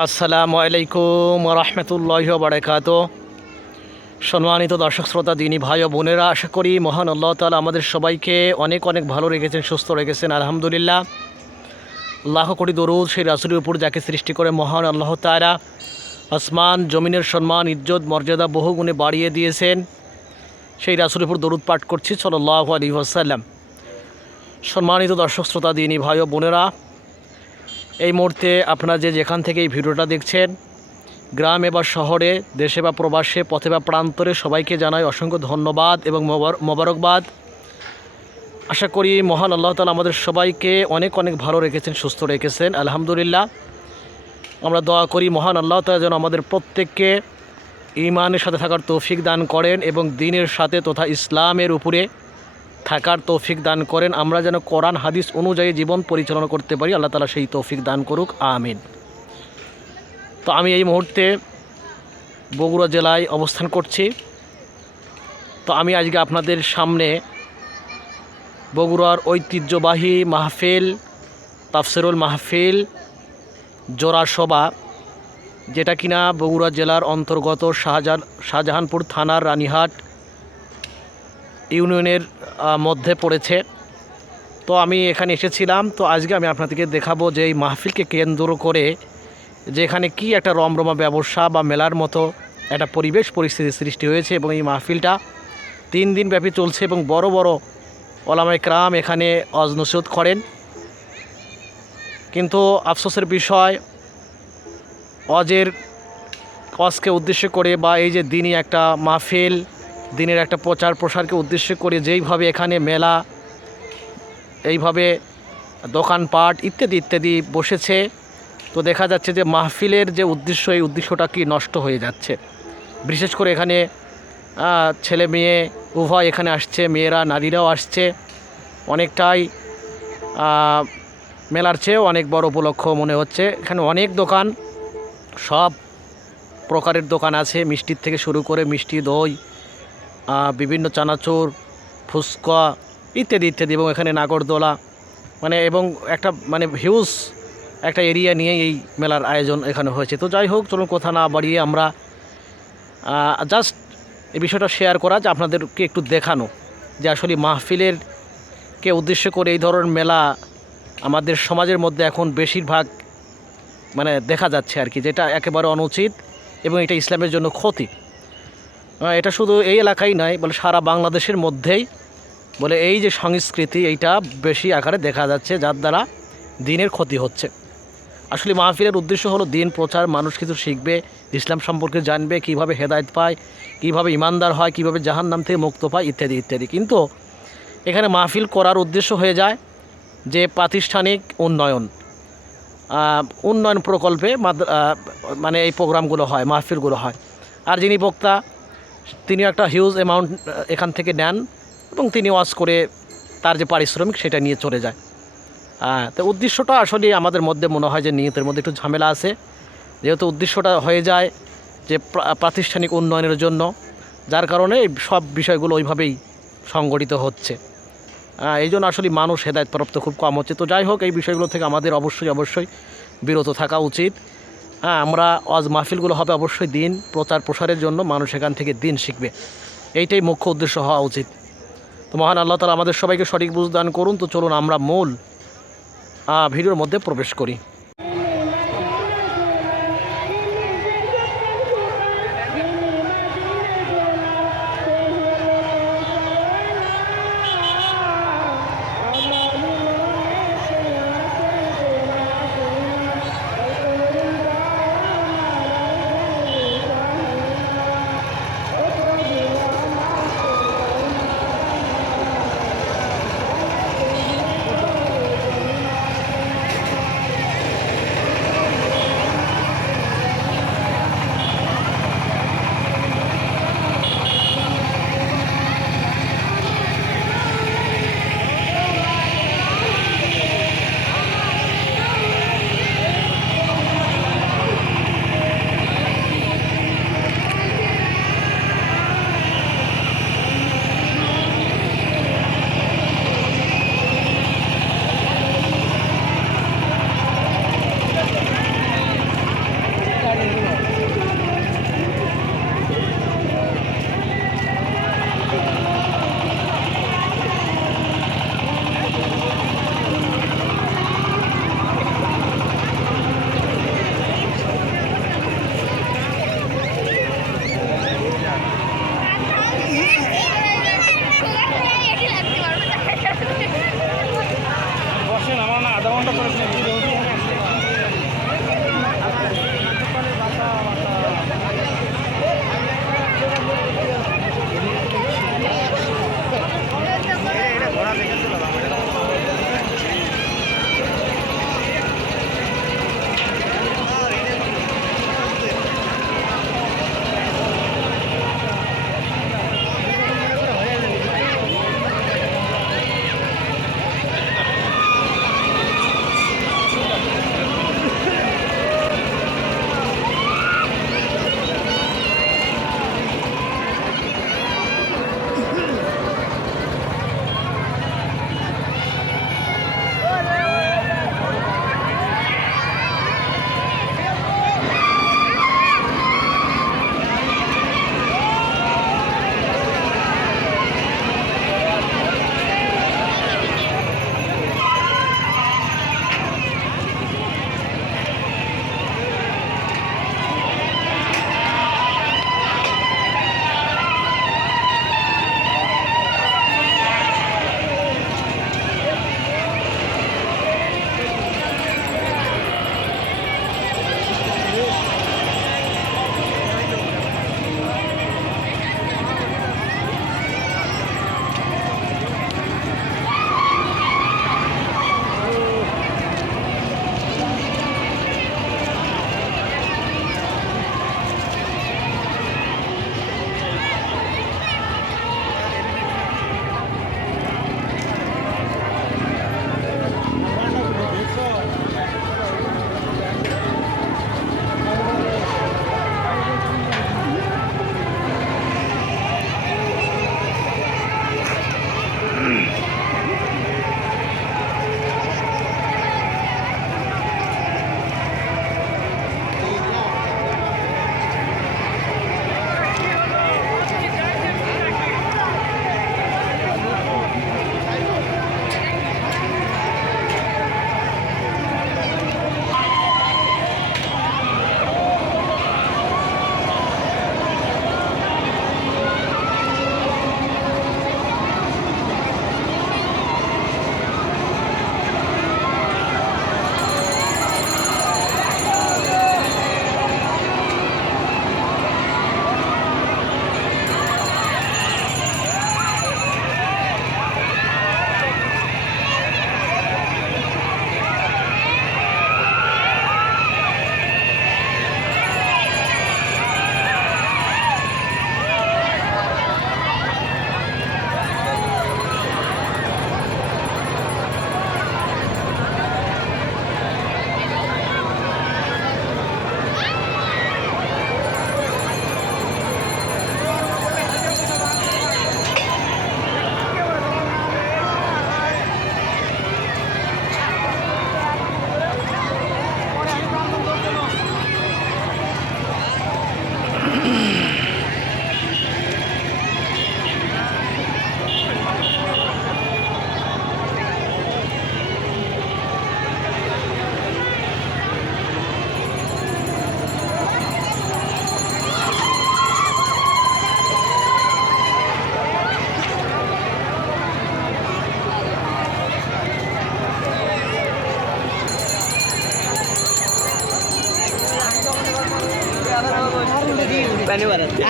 আসসালামু আলাইকুম রহমতুল্লাহি ওয়া বারাকাতুহু। সম্মানিত দর্শক শ্রোতা, দিনী ভাই ও বোনেরা, আশা করি মহান আল্লাহ তাআলা আমাদের সবাইকে অনেক অনেক ভালো রেখেছেন, সুস্থ রেখেছেন, আলহামদুলিল্লাহ। লাখ কোটি দরুদ সেই রাসূলের উপর যাকে সৃষ্টি করে মহান আল্লাহ তাআলা আসমান জমিনের সম্মান ইজ্জত মর্যাদা বহুগুণে বাড়িয়ে দিয়েছেন। সেই রাসূলের উপর দরুদ পাঠ করছি সাল্লাল্লাহু আলাইহি ওয়াসাল্লাম। সম্মানিত দর্শক শ্রোতা, দিনী ভাই ও বোনেরা, এই মুহূর্তে আপনারা যেখান থেকে এই ভিডিওটা দেখছেন, গ্রামে বা শহরে, দেশে বা প্রবাসে, পথে বা প্রান্তরে, সবাইকে জানাই অসংখ্য ধন্যবাদ এবং মোবারকবাদ। আশা করি মহান আল্লাহ তাআলা আমাদের সবাইকে অনেক অনেক ভালো রেখেছেন, সুস্থ রেখেছেন, আলহামদুলিল্লাহ। আমরা দোয়া করি মহান আল্লাহ তাআলা যেন আমাদের প্রত্যেককে ঈমানের সাথে থাকার তৌফিক দান করেন এবং দ্বীনের সাথে তথা ইসলামের উপরে থাকার তৌফিক দান করেন। আমরা যেন কোরআন হাদিস অনুযায়ী জীবন পরিচালনা করতে পারি, আল্লাহ তাআলা সেই তৌফিক দান করুক, আমিন। তো আমি এই মুহূর্তে বগুড়া জেলায় অবস্থান করছি। তো আমি আজকে আপনাদের সামনে বগুড়ার ঐতিহ্যবাহী মাহফিল, তাফসিরুল মাহফিল জোড়াসভা, যেটা কিনা বগুড়া জেলার অন্তর্গত শাহজাহানপুর থানার রানীহাট ইউনিয়নের মধ্যে পড়েছে। তো আমি এখানে এসেছিলাম। তো আজকে আমি আপনাদেরকে দেখাবো যে এই মাহফিলকে কেন্দ্র করে যে এখানে কী একটা রমরমা ব্যবসা বা মেলার মতো একটা পরিবেশ পরিস্থিতি সৃষ্টি হয়েছে এবং এই মাহফিলটা 3 দিন ব্যাপী চলছে এবং বড় বড় ওলামায়ে কেরাম এখানে ওয়াজ নসিহত করেন। কিন্তু আফসোসের বিষয়, ওয়াজকে উদ্দেশ্য করে বা এই যে দিনই একটা মাহফিল, দিনের একটা প্রচার প্রসারকে উদ্দেশ্য করে যেইভাবে এখানে মেলা, এইভাবে দোকানপাট ইত্যাদি ইত্যাদি বসেছে, তো দেখা যাচ্ছে যে মাহফিলের যে উদ্দেশ্য, এই উদ্দেশ্যটা কি নষ্ট হয়ে যাচ্ছে। বিশেষ করে এখানে ছেলে মেয়ে উভয় এখানে আসছে, মেয়েরা নারীরাও আসছে। অনেকটাই মেলার চেয়েও অনেক বড় উপলক্ষ মনে হচ্ছে। এখানে অনেক দোকান, সব প্রকারের দোকান আছে, মিষ্টির থেকে শুরু করে মিষ্টি, দই, বিভিন্ন চানাচুর, ফুচকা ইত্যাদি ইত্যাদি, এবং এখানে নাগরদোলা, এবং একটা হিউজ একটা এরিয়া নিয়ে এই মেলার আয়োজন এখানে হয়েছে। তো যাই হোক, চলুন কথা না বাড়িয়ে আমরা জাস্ট এই বিষয়টা শেয়ার করা, যে আপনাদেরকে একটু দেখানো যে আসলে মাহফিলেরকে উদ্দেশ্য করে এই ধরনের মেলা আমাদের সমাজের মধ্যে এখন বেশিরভাগ দেখা যাচ্ছে আর কি, যেটা একেবারে অনুচিত এবং এটা ইসলামের জন্য ক্ষতি। এটা শুধু এই এলাকায় নয়, সারা বাংলাদেশের মধ্যেই এই যে সংস্কৃতি, এইটা বেশি আকারে দেখা যাচ্ছে, যার দ্বারা দ্বীনের ক্ষতি হচ্ছে। আসলে মাহফিলের উদ্দেশ্য হলো দ্বীন প্রচার, মানুষ কিছু শিখবে, ইসলাম সম্পর্কে জানবে, কিভাবে হেদায়েত পায়, কিভাবে ইমানদার হয়, কিভাবে জাহান্নাম থেকে মুক্ত পায় ইত্যাদি ইত্যাদি। কিন্তু এখানে মাহফিল করার উদ্দেশ্য হয়ে যায় যে প্রাতিষ্ঠানিক উন্নয়ন প্রকল্পে এই প্রোগ্রামগুলো হয়, মাহফিলগুলো হয়। আর যিনি বক্তা, তিনি একটা হিউজ অ্যামাউন্ট এখান থেকে নেন এবং তিনি ওয়াজ করে তার যে পারিশ্রমিক সেটা নিয়ে চলে যায়। তো উদ্দেশ্যটা আসলে আমাদের মধ্যে মনে হয় যে নিয়তের মধ্যে একটু ঝামেলা আছে, যেহেতু উদ্দেশ্যটা হয়ে যায় যে প্রাতিষ্ঠানিক উন্নয়নের জন্য, যার কারণে সব বিষয়গুলো ওইভাবেই সংগঠিত হচ্ছে। এই জন্য আসলে মানুষ হেদায়েতপ্রাপ্ত খুব কম হচ্ছে। তো যাই হোক, এই বিষয়গুলো থেকে আমাদের অবশ্যই বিরত থাকা উচিত। আমরা ওয়াজ মাহফিলগুলো হবে অবশ্যই দিন প্রচার প্রসারের জন্য, মানুষ এখান থেকে দিন শিখবে, এইটাই মুখ্য উদ্দেশ্য হওয়া উচিত। তো মহান আল্লাহ তাআলা আমাদের সবাইকে সঠিক বুঝ দান করুন। তো চলুন আমরা মূল ভিডিওর মধ্যে প্রবেশ করি।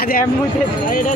আরে আমি এটা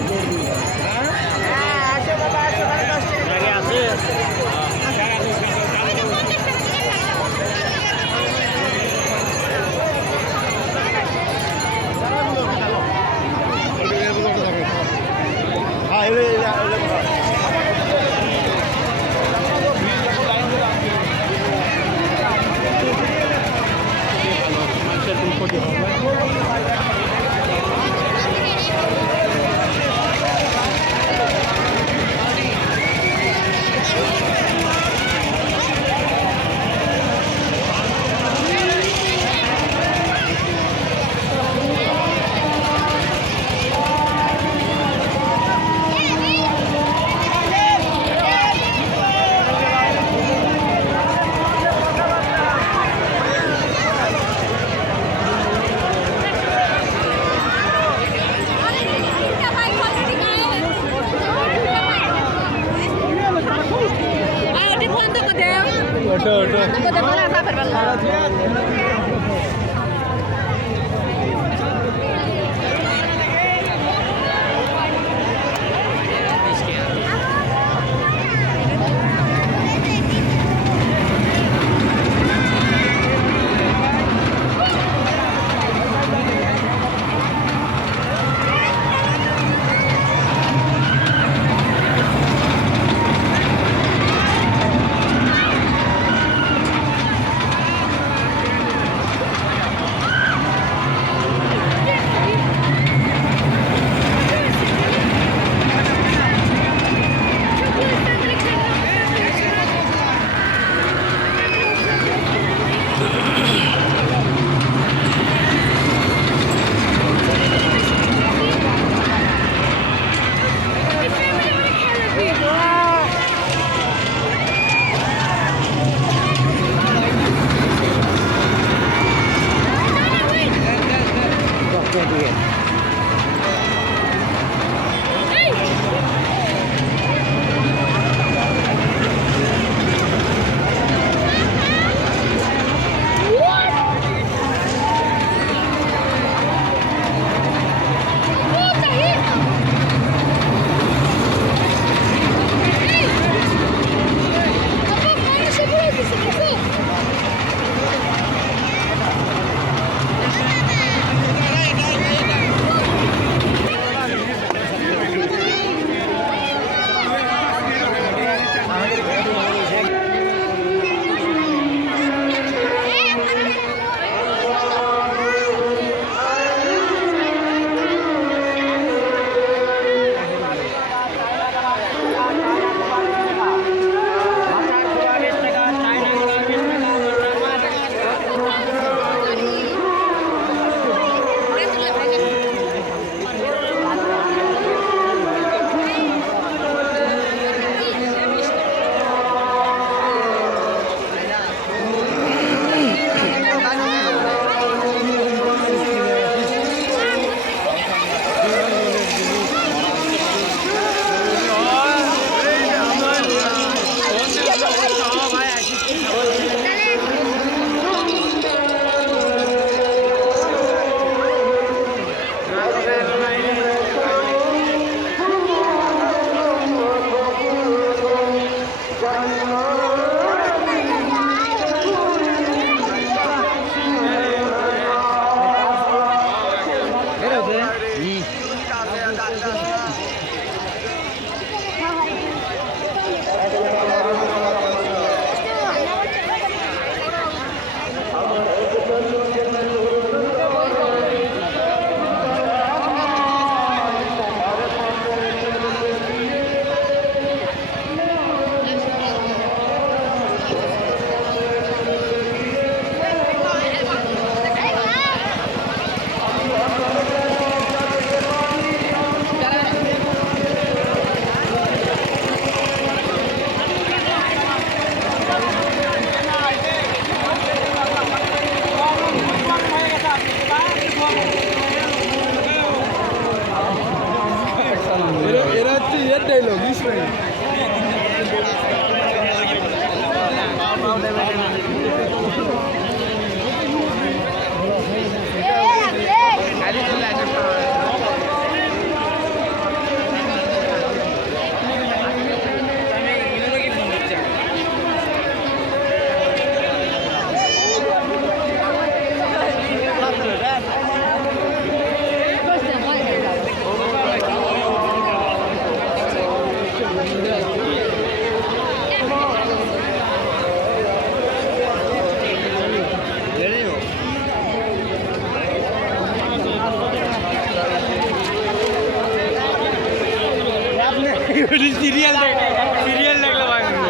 सीरियल सीरियल लगलो भाई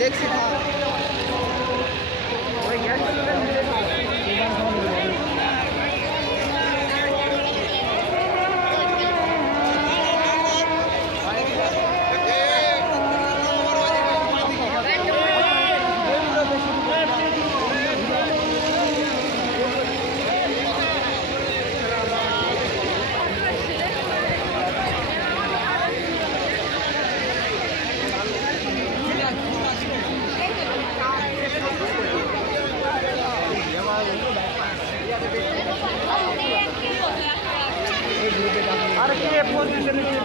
দেখছি না আর কি পজিশনে কি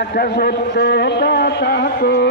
একটা সত্য কথা